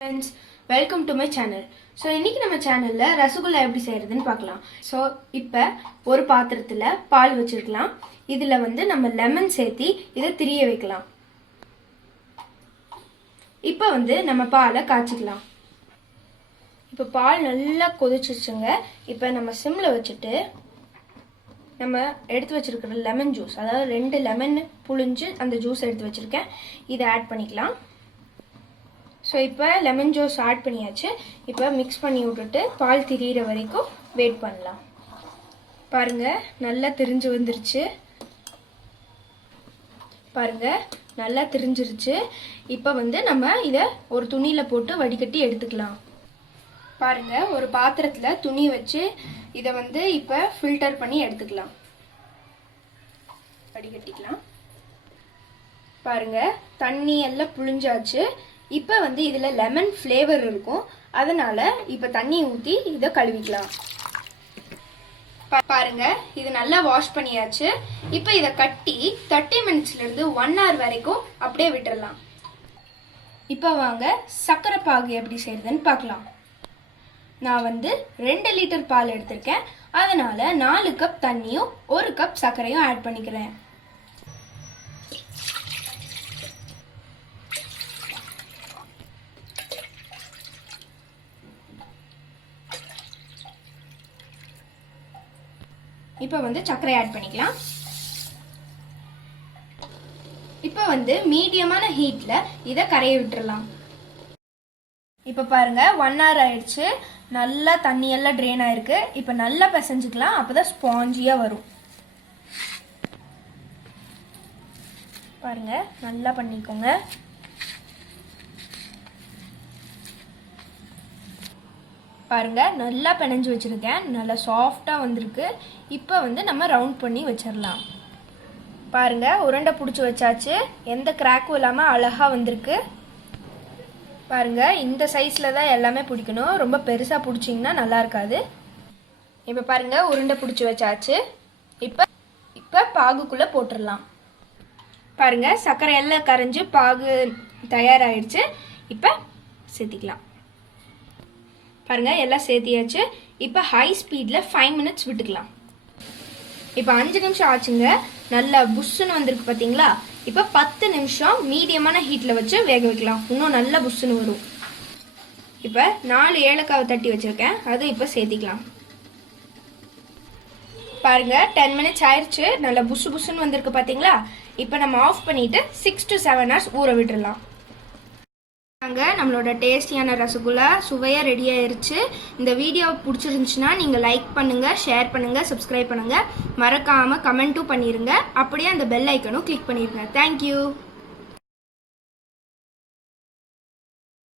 Friends, welcome to my channel. So இன்னைக்கு நம்ம சேனல்ல ரசகுல்லா எப்படி செய்யறதுன்னு பார்க்கலாம். So இப்போ ஒரு பாத்திரத்துல பால் வச்சிருக்கலாம். இதுல நம்ம லெமன் சேர்த்து இத திரிய வைக்கலாம். இப்போ நம்ம பாலை காய்ச்சிக்கலாம். இப்போ பால் நல்லா கொதிச்சிருச்சுங்க. இப்போ நம்ம சிம்ல வச்சிட்டு நம்ம எடுத்து வச்சிருக்கிற லெமன் ஜூஸ், அதாவது 2 லெமன் புளிஞ்சு அந்த ஜூஸ் எடுத்து வச்சிருக்கேன். இத ஆட் பண்ணிக்கலாம். So இப்போ லெமன் ஜூஸ் ஆட் பண்ணியாச்சு. இப்போ மிக்ஸ் பண்ணி விட்டுட்டு பால் திரியிற வரைக்கும் வெயிட் பண்ணலாம். பாருங்க நல்லா திரிஞ்சு வந்துருச்சு. பாருங்க நல்லா திரிஞ்சிருச்சு. இப்போ நம்ம இத ஒரு துணியில போட்டு வடிகட்டி எடுத்துக்கலாம். பாருங்க ஒரு பாத்திரத்துல துணி வச்சு இத இப்போ ஃபில்டர் பண்ணி எடுத்துக்கலாம். வடிகட்டிக்கலாம். பாருங்க தண்ணி எல்லாம் புளிஞ்சாச்சு. இப்போ இதுல லெமன் ஃப்ளேவர் இருக்கும். அதனால இப்போ தண்ணி ஊத்தி இத கழுவிக்கலாம். பாருங்க இது நல்லா வாஷ் பண்ணியாச்சு. இப்போ இத கட்டி 30 மினிட்ஸ்ல இருந்து 1 hour வரைக்கும் அப்படியே விட்டுறலாம். இப்போ வாங்க சக்கரை பாகு எப்படி செய்யறதுன்னு பார்க்கலாம். நான் 2 லிட்டர் பால் எடுத்திருக்கேன். அதனால 4 கப் தண்ணியும் 1 கப் சர்க்கரையும் ஆட் பண்ணிக்கிறேன். இப்போ சர்க்கரை ஆட் பண்ணிக்கலாம். இப்போ மீடியமான ஹீட்ல இத கரைய விட்டுறலாம். இப்போ பாருங்க 1 hour ஆயிடுச்சு. நல்லா தண்ணி எல்லாம் ட்ரெயின் ஆயிருக்கு. இப்போ நல்லா பிசைஞ்சுக்கலாம். அப்பதான் ஸ்பாஞ்சியா வரும். பாருங்க நல்லா பண்ணிக்கோங்க. பாருங்க நல்லா பிணைஞ்சு வச்சிருக்கேன். நல்லா சாஃப்டா வந்திருக்கு. இப்போ நம்ம ரவுண்ட் பண்ணி வச்சிரலாம். பாருங்க உருண்டை புடிச்சு வச்சாச்சு. எந்த கிராக்கும் இல்லாம அழகா வந்திருக்கு. பாருங்க இந்த சைஸ்ல தான் எல்லாமே பிடிக்கணும். ரொம்ப பெருசா பிடிச்சிங்கன்னா நல்லா இருக்காது. இப்போ பாருங்க உருண்டை புடிச்சு வச்சாச்சு. இப்போ பாகுக்குள்ள போட்டுடலாம். பாருங்க சர்க்கரை எல்லாம் கரைஞ்சு பாகு தயாராயிடுச்சு. இப்போ சேர்த்திக்கலாம். பாருங்க எல்லாம் சேர்த்தியாச்சு. இப்போ ஹை ஸ்பீட்ல 5 மினிட்ஸ் விட்டுக்கலாம். இப்போ 5 நிமிஷம் ஆச்சுங்க. நல்லா புஷ்ஷுன்னு வந்திருக்கு பாத்தீங்களா. இப்போ 10 நிமிஷம் மீடியமான ஹீட்ல வச்சு வேக வைக்கலாம். இன்னும் நல்லா புஷ்ஷுன்னு வரும். இப்போ 4 ஏலக்காவை தட்டி வச்சிருக்கேன். அது இப்போ சேர்த்திக்கலாம். பாருங்க 10 மினிட்ஸ் ஆயிடுச்சு. நல்லா புஷ் புஷ்ஷுன்னு வந்திருக்கு பாத்தீங்களா. இப்போ நம்ம ஆஃப் பண்ணிட்டு 6 to 7 hours ஊற விட்டுறலாம். நம்மளோட டேஸ்டியான ரசகுல்லா சுவையா ரெடி ஆயிருச்சு. இந்த வீடியோ பிடிச்சிருந்துச்சுன்னா நீங்க லைக் பண்ணுங்க, ஷேர் பண்ணுங்க, சப்ஸ்கிரைப் பண்ணுங்க. மறக்காம கமெண்ட்டும் பண்ணிருங்க. அப்படியே அந்த பெல் ஐக்கனும் கிளிக் பண்ணிருங்க. தேங்க்யூ.